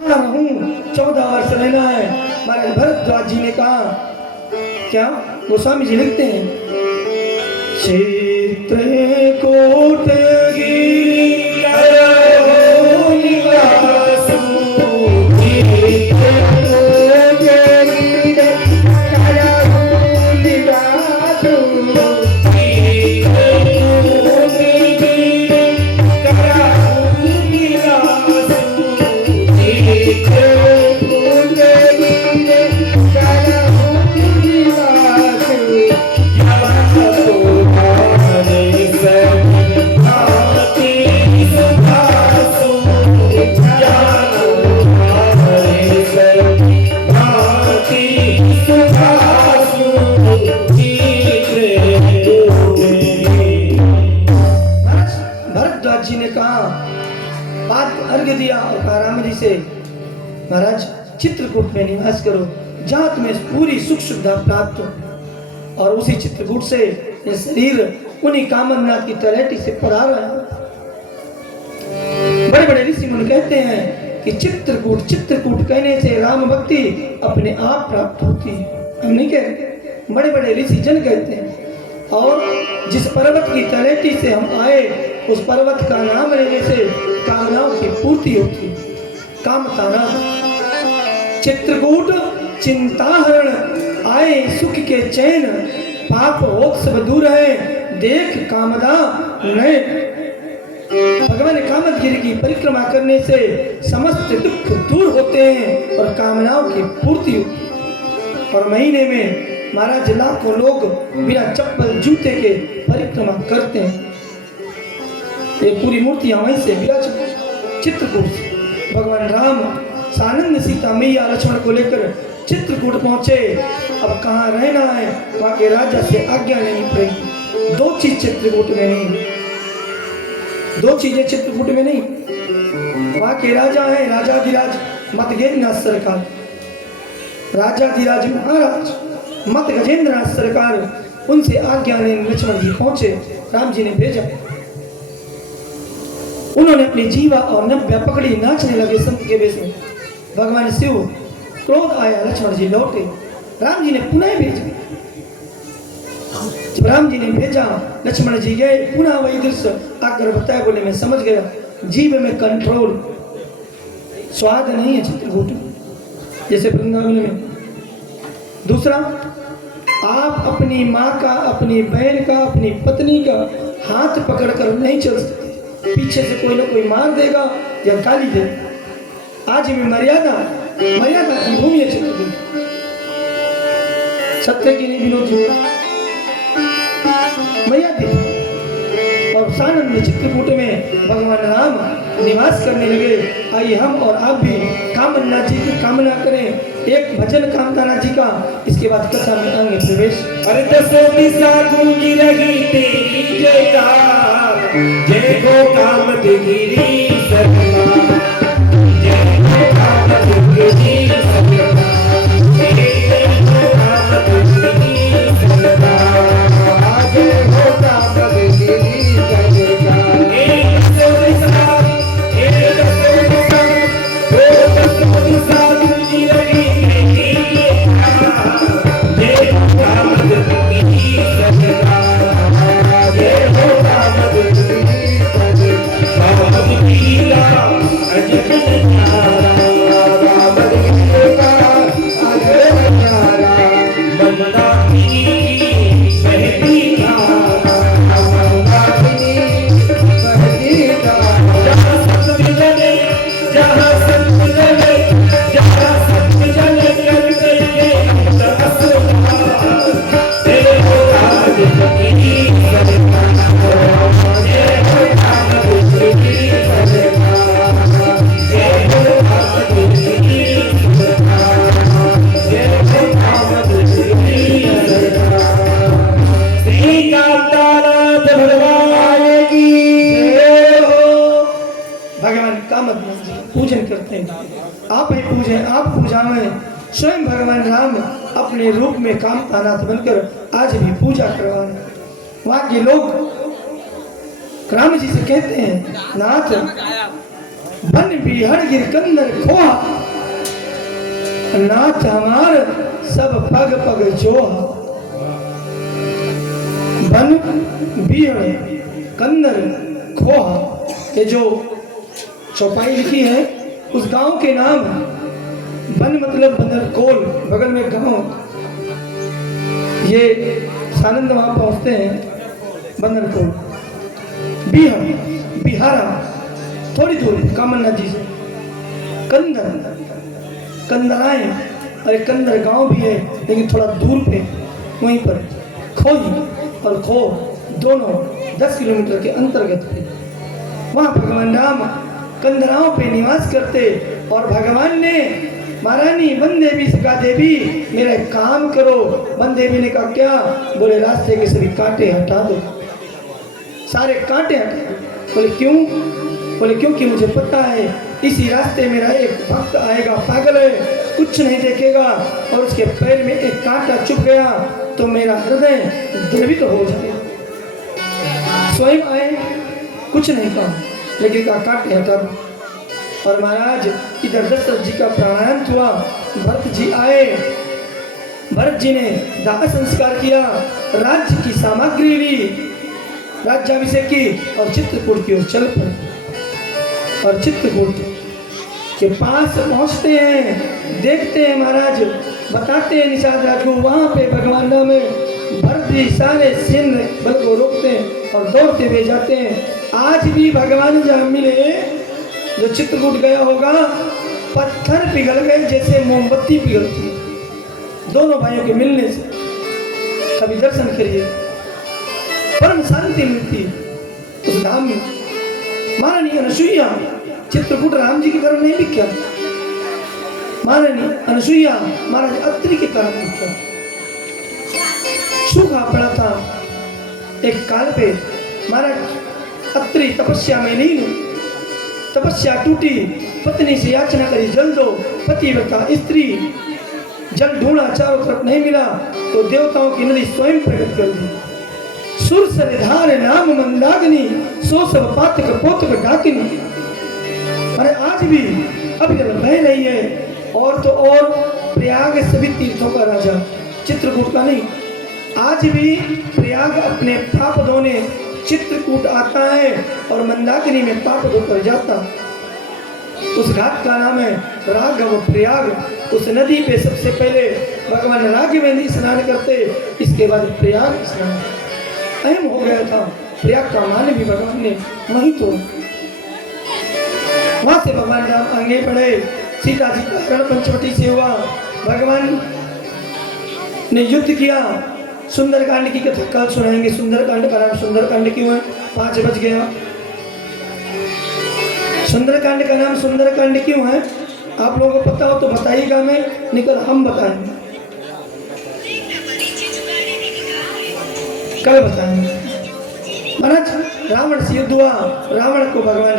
हूँ 14 वर्ष रहना है। महाराज भरद्वाज जी ने कहा क्या? गोस्वामी जी लिखते हैं क्षेत्र कोट महाराज चित्रकूट में निवास करो जहां तुम्हें पूरी सुख सुविधा प्राप्त हो। और उसी चित्रकूट से ये शरीर उन्हीं कामनाथ की तलहटी से पड़ा रहा है। बड़े बड़े ऋषि मुनि कहते हैं कि चित्रकूट चित्रकूट कहने से राम भक्ति अपने आप प्राप्त होती है। हम नहीं कहते, बड़े बड़े ऋषि जन कहते हैं। और जिस पर्वत की तलहटी से हम आए उस पर्वत का नाम लेने से कामनाओं की पूर्ति होती है। कामताना चित्रकूट चिंताहरण आए सुख के चैन पाप होक सब दूर है देख कामदा नए। भगवान कामदगिरी की परिक्रमा करने से समस्त दुख दूर होते हैं और कामनाओं की पूर्ति होती है। और महीने में महाराज लाखों लोग बिना चप्पल जूते के परिक्रमा करते हैं। ये पूरी मूर्तियां वहीं से विराज चित्रकूट से। भगवान राम सानंद सीता मैया लक्ष्मण को लेकर चित्रकूट पहुंचे। अब कहाँ रहना है? वहां के राजा से आज्ञा लेनी पड़ेगी। दो चीज चित्रकूट में नहीं, दो चीजें चित्रकूट में नहीं। वहां के राजा हैं राजाधिराज मत गजेंद्रनाथ सरकार, राजाधिराज महाराज मत गजेंद्रनाथ सरकार। उनसे आज्ञा लेने लक्ष्मण जी पहुंचे। राम जी ने भेजा। उन्होंने अपनी जीवा और नव्या पकड़ी, नाचने लगे संत के वेश में। भगवान शिव क्रोध आया, लक्ष्मण जी लौटे। राम जी ने पुनः भेजा। जब राम जी ने भेजा लक्ष्मण जी गए, पुनः वही दृश्य आकर बताया। बोले मैं समझ गया, जीव में कंट्रोल, स्वाद नहीं है चित्रकूट जैसे वृंदावन में। दूसरा, आप अपनी माँ का, अपनी बहन का, अपनी पत्नी का हाथ पकड़कर नहीं चल सकते। पीछे से कोई ना कोई मार देगा या गाली देगा। आज भी मर्यादा की भूमि है चित्रकूट, सत्य की नहीं विनोद जी मर्यादा। और सानंद चित्रकूट में भगवान राम निवास करने लगे। आइए हम और आप भी कामना जी की कामना करें, एक भजन कामताना जी का। इसके बाद कथा में आएंगे प्रवेश। अरे दसों दिशा गूंजी रही तेरी जयकार, जय हो कामदगिरी सरकार, जय हो कामदगिरी सरकार, जय हो कामदगिरी सरकार, जय हो कामदगिरी सरकार। एक दसों दिशा गूंजी रही तेरी जयकार, जय हो कामदगिरी सरकार, जय हो कामदगिरी सरकार। अजय न्यारा कामदगिरी का अजय न्यारा, मंदाकिनी बहती धारा, मंदाकिनी बहती धारा। जहाँ सत्य जले, जहाँ सत्य जले, जहाँ सत्य जले करते तेरे हो कामदगिरी सरकार, जय हो कामदगिरी सरकार, जय हो कामदगिरी सरकार, जय हो कामदगिरी सरकार। श्री कामतानाथ भगवान की जय हो। भगवान कामदनाथ जी पूजन करते हैं। आप ही पूजे, आप पूजाएं। स्वयं भगवान राम अपने रूप में कामतानाथ बनकर आज भी पूजा करवाएं। वहाँ के लोग राम जी से कहते हैं, नाथ बन बिहड़ गिर कंदर खोहा, नाथ हमार सब पग पग जोहा। बन बिहड़ कंदर खोहा, ये जो चौपाई लिखी है उस गांव के नाम है। बन मतलब बंदरकोल, बगल में गांव। ये सानंद वहां पहुंचते हैं बंदरकोल। बिहड़ बिहारा थोड़ी दूर कामन नदी से। कंदर कंदराए, अरे कंदर गांव भी है लेकिन थोड़ा दूर पे, वहीं पर खोही और खो दोनों 10 किलोमीटर के अंतर्गत थे। वहां भगवान राम कंदराओं पे निवास करते और भगवान ने महारानी वन देवी से कहा, देवी मेरा एक काम करो। वन देवी ने कहा क्या? बोले रास्ते के सभी कांटे हटा दो, सारे कांटे हटा दो। बोले क्यों? बोले क्योंकि मुझे पता है इसी रास्ते मेरा एक भक्त आएगा, पागल है, कुछ नहीं देखेगा और उसके पैर में एक कांटा चुभ गया तो मेरा हृदय द्रवित हो जाएगा। स्वयं आए, कुछ नहीं कहा, लेकिन कहा कांटे हटा दो। और महाराज इधर दशरथ जी का प्राणायाम हुआ, भरत जी आए, भरत जी ने दाह संस्कार किया, राज्य की सामग्री ली, राज्याभिषेक की और चित्रकूट की ओर चल पड़े। और चित्रकूट के पास पहुंचते हैं, देखते हैं महाराज, बताते हैं निषाद राज को, वहां पे भगवान राम भरत जी सारे सैन्य बल को रोकते हैं और दौड़ते हुए जाते हैं। आज भी भगवान जहाँ मिले, जो चित्रकूट गया होगा, पत्थर पिघल गए जैसे मोमबत्ती पिघलती है दोनों भाइयों के मिलने से। कभी दर्शन करिए, परम शांति मिलती है उस धाम में। महारानी अनसुईया चित्रकूट राम जी के कारण नहीं विख्यात, महारानी अनसुईया महाराज अत्रि के कारण विख्यात। सूखा पड़ा था एक काल पे, महाराज अत्रि तपस्या में लीन, तपस्या टूटी, पत्नी से याचना करी जल दो, पतिव्रता स्त्री, जल ढूंढा चारों तरफ नहीं मिला तो देवताओं की नदी स्वयं प्रकट कर दी। सुर सरधार नाम मंदाग्नि, सो सब पातक पोतक डाकिनी। अरे आज भी अभी बह रही है, और तो और प्रयाग सभी तीर्थों का राजा, चित्रकूट का नहीं। आज भी प्रयाग अपने पाप धोने चित्रकूट आता है और मंदाकिनी में पाप धोकर जाता। उस घाट का नाम है राघव प्रयाग। उस नदी पे सबसे पहले भगवान राघवेंद्र स्नान करते, इसके बाद प्रयाग स्नान अहम हो गया था। प्रयाग का मान भी भगवान ने वहीं तो। वहां से भगवान राम आगे बढ़े, सीता जी का हरण पंचवटी से हुआ, भगवान ने युद्ध किया। सुंदरकांड की कथा कल सुनाएंगे। सुंदरकांड का नाम सुंदरकांड क्यों है? 5 बज गया। सुंदरकांड का नाम सुंदरकांड क्यों है? आप लोगों को पता हो तो बताइएगा, मैं निकल हम बताएंगे, कल बताएंगे। महाराज रावण से युद्ध हुआ, रावण को भगवान